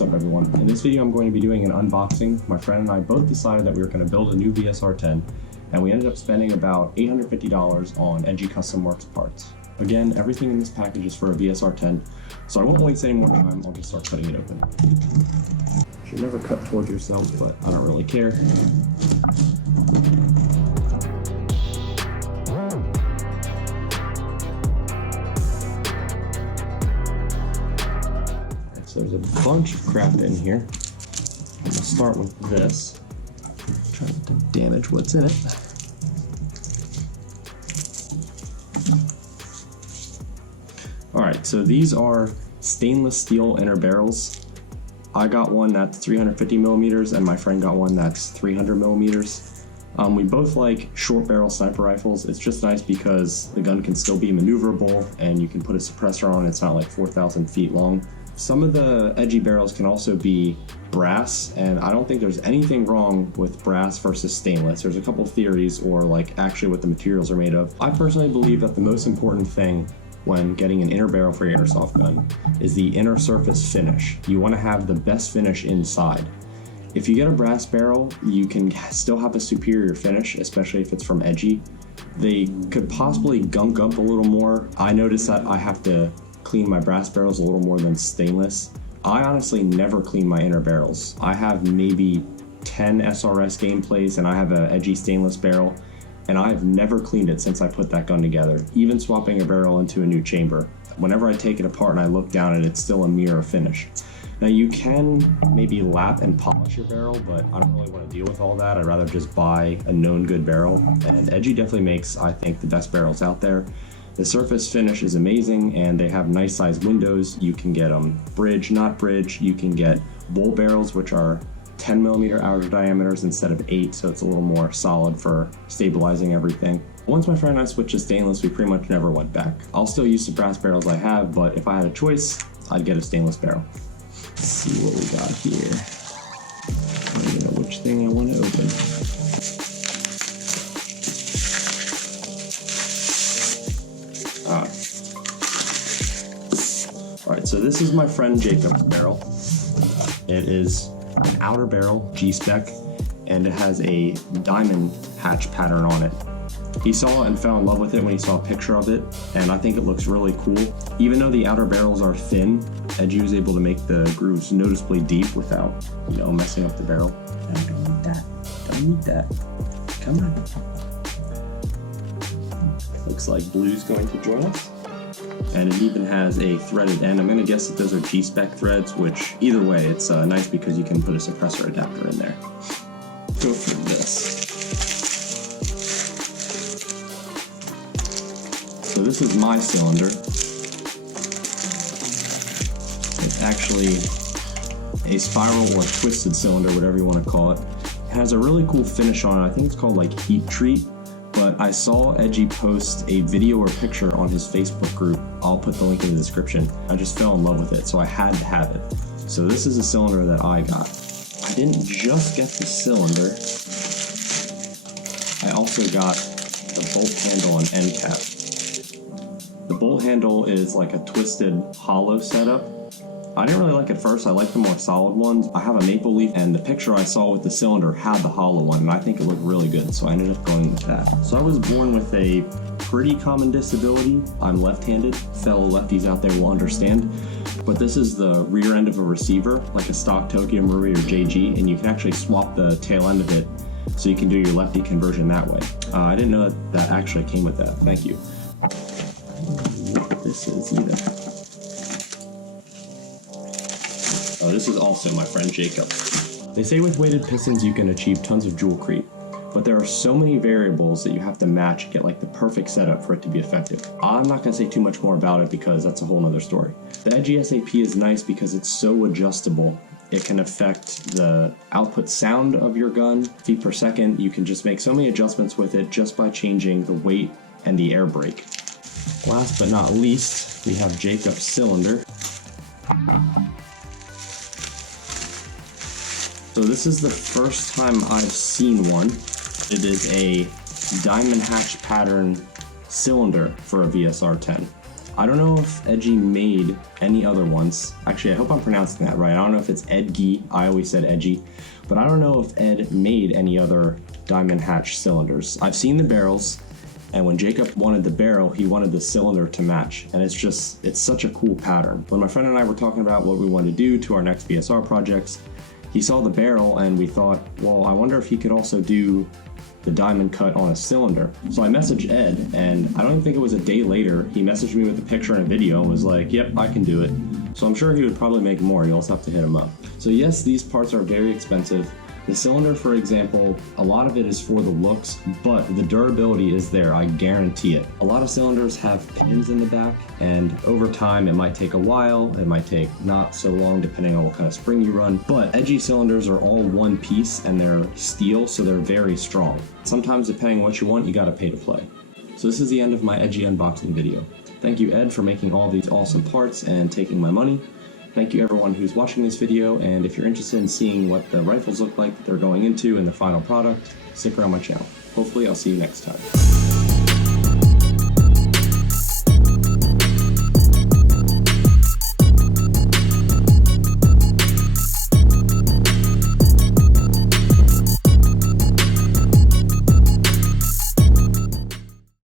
What's up everyone? In this video I'm going to be doing an unboxing. My friend and I both decided that we were going to build a new Vsr-10 and we ended up spending about $850 on EdGi Custom Works parts. Again, everything in this package is for a Vsr-10, so I won't waste any more time, I'll just start cutting it open. You should never cut towards yourself, but I don't really care. So there's a bunch of crap in here. I'm gonna start with this. Try not to damage what's in it. Alright, so these are stainless steel inner barrels. I got one that's 350 millimeters and my friend got one that's 300 millimeters. We both like short barrel sniper rifles. It's just nice because the gun can still be maneuverable and you can put a suppressor on. It's not like 4,000 feet long. Some of the EdGi barrels can also be brass, and I don't think there's anything wrong with brass versus stainless. There's a couple theories or like actually what the materials are made of. I personally believe that the most important thing when getting an inner barrel for your airsoft gun is the inner surface finish. You want to have the best finish inside. If you get a brass barrel, you can still have a superior finish, especially if it's from EdGi. They could possibly gunk up a little more. I noticed that I have to clean my brass barrels a little more than stainless. I honestly never clean my inner barrels. I have maybe 10 SRS gameplays and I have an EdGi stainless barrel and I've never cleaned it since I put that gun together, even swapping a barrel into a new chamber. Whenever I take it apart and I look down at it, it's still a mirror finish. Now you can maybe lap and polish your barrel, but I don't really want to deal with all that. I'd rather just buy a known good barrel, and EdGi definitely makes, I think, the best barrels out there. The surface finish is amazing and they have nice sized windows. You can get bridge, not bridge. You can get bull barrels, which are 10 millimeter outer diameters instead of 8, so it's a little more solid for stabilizing everything. Once my friend and I switched to stainless, we pretty much never went back. I'll still use the brass barrels I have, but if I had a choice, I'd get a stainless barrel. Let's see what we got here. I don't even know which thing I want to open. Alright, so this is my friend Jacob's barrel. It is an outer barrel, G-spec, and it has a diamond hatch pattern on it. He saw it and fell in love with it when he saw a picture of it, and I think it looks really cool. Even though the outer barrels are thin, EdGi was able to make the grooves noticeably deep without, messing up the barrel. I don't need that. Don't need that. Come on. Looks like Blue's going to join us. And it even has a threaded end. I'm going to guess that those are G-spec threads, which either way, it's nice because you can put a suppressor adapter in there. Go for this. So this is my cylinder. It's actually a spiral or twisted cylinder, whatever you want to call it. It has a really cool finish on it. I think it's called like heat treat. But I saw EdGi post a video or picture on his Facebook group. I'll put the link in the description. I just fell in love with it, so I had to have it. So this is a cylinder that I got. I didn't just get the cylinder. I also got the bolt handle and end cap. The bolt handle is like a twisted hollow setup. I didn't really like it first. I like the more solid ones. I have a maple leaf, and the picture I saw with the cylinder had the hollow one, and I think it looked really good, so I ended up going with that. So I was born with a pretty common disability. I'm left-handed. Fellow lefties out there will understand. But this is the rear end of a receiver, like a stock Tokyo Marui or JG, and you can actually swap the tail end of it so you can do your lefty conversion that way. I didn't know that actually came with that. Thank you. I don't know what this is either. Oh, this is also my friend Jacob. They say with weighted pistons you can achieve tons of joule creep, but there are so many variables that you have to match and get like the perfect setup for it to be effective. I'm not going to say too much more about it because that's a whole nother story. The EdGi SAP is nice because it's so adjustable. It can affect the output sound of your gun, feet per second. You can just make so many adjustments with it just by changing the weight and the air brake. Last but not least, we have Jacob's cylinder. So this is the first time I've seen one. It is a diamond hatch pattern cylinder for a Vsr-10. I don't know if EdGi made any other ones. Actually, I hope I'm pronouncing that right. I don't know if it's EdGi. I always said EdGi. But I don't know if Ed made any other diamond hatch cylinders. I've seen the barrels, and when Jacob wanted the barrel, he wanted the cylinder to match. And it's such a cool pattern. When my friend and I were talking about what we wanted to do to our next VSR projects, he saw the barrel and we thought, well, I wonder if he could also do the diamond cut on a cylinder. So I messaged Ed, and I don't even think it was a day later, he messaged me with a picture and a video and was like, yep, I can do it. So I'm sure he would probably make more. You also have to hit him up. So yes, these parts are very expensive. The cylinder, for example, a lot of it is for the looks, but the durability is there, I guarantee it. A lot of cylinders have pins in the back, and over time it might take a while, it might take not so long depending on what kind of spring you run, but EdGi cylinders are all one piece and they're steel, so they're very strong. Sometimes depending on what you want, you gotta pay to play. So this is the end of my EdGi unboxing video. Thank you, Ed, for making all these awesome parts and taking my money. Thank you everyone who's watching this video, and if you're interested in seeing what the rifles look like that they're going into and the final product, stick around my channel. Hopefully I'll see you next time.